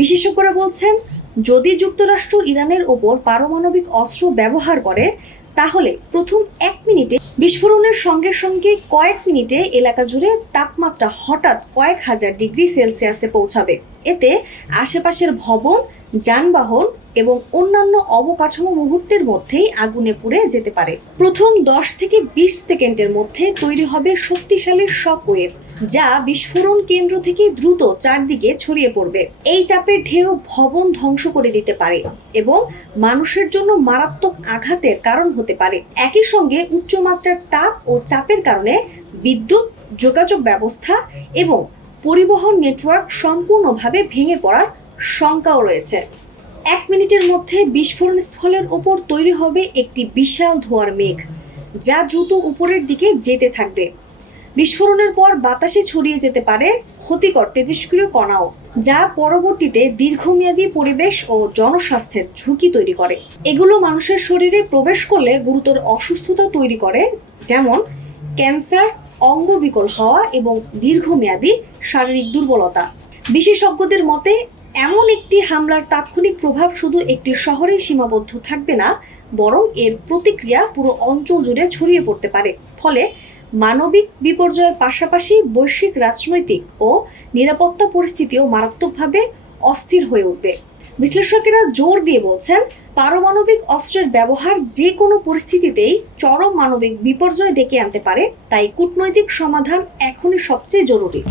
বিশেষজ্ঞরা বলছেন, যদি যুক্তরাষ্ট্র ইরানের ওপর পারমাণবিক অস্ত্র ব্যবহার করে তাহলে প্রথম 1 মিনিটে বিস্ফোরণের সঙ্গে সঙ্গে কয়েক মিনিটে এলাকা জুড়ে তাপমাত্রা হঠাৎ কয়েক হাজার ডিগ্রি সেলসিয়াসে পৌঁছাবে। এতে আশেপাশের ভবন, যানবাহন এবং অন্যান্য অবকাঠামো মুহূর্তের মধ্যেই আগুনে পুড়ে যেতে পারে। প্রথম 10 থেকে 20 সেকেন্ডের মধ্যে তৈরি হবে শক্তিশালী শক ওয়েভ, যা বিস্ফোরণ কেন্দ্র থেকে দ্রুত চারদিকে ছড়িয়ে পড়বে। এই চাপের ঢেউ ভবন ধ্বংস করে দিতে পারে এবং মানুষের জন্য মারাত্মক আঘাতের কারণ হতে পারে। একই সঙ্গে উচ্চমাত্রার তাপ ও চাপের কারণে বিদ্যুৎ, যোগাযোগ ব্যবস্থা এবং পরিবহন নেটওয়ার্ক সম্পূর্ণভাবে ভেঙে পড়ার শঙ্কাও রয়েছে। 1 মিনিটের মধ্যে বিস্ফোরণ স্থলের ওপর তৈরি হবে একটি বিশাল ধোঁয়ার মেঘ, যা দ্রুত উপরের দিকে যেতে থাকবে। বিস্ফোরণের পর বাতাসে ছড়িয়ে যেতে পারে ক্ষতিকর তেজস্ক্রিয় কণাও, যা পরবর্তীতে দীর্ঘমেয়াদী পরিবেশ ও জনস্বাস্থ্যের ঝুঁকি তৈরি করে। এগুলো মানুষের শরীরে প্রবেশ করলে গুরুতর অসুস্থতা তৈরি করে, যেমন ক্যান্সার, অঙ্গবিকল হওয়া এবং দীর্ঘমেয়াদী শারীরিক দুর্বলতা। বিশেষজ্ঞদের মতে, এমন একটি হামলার তাৎক্ষণিক প্রভাব শুধু একটি শহরেই সীমাবদ্ধ থাকবে না, বরং এর প্রতিক্রিয়া পুরো অঞ্চল জুড়ে ছড়িয়ে পড়তে পারে। ফলে মানবিক বিপর্যয়ের পাশাপাশি বৈশ্বিক রাজনৈতিক ও নিরাপত্তা পরিস্থিতিও মারাত্মকভাবে অস্থির হয়ে উঠবে। বিশ্লেষকেরা জোর দিয়ে বলছেন, পারমাণবিক অস্ত্রের ব্যবহার যে কোনো পরিস্থিতিতেই চরম মানবিক বিপর্যয় ডেকে আনতে পারে। তাই কূটনৈতিক সমাধান এখনই সবচেয়ে জরুরি।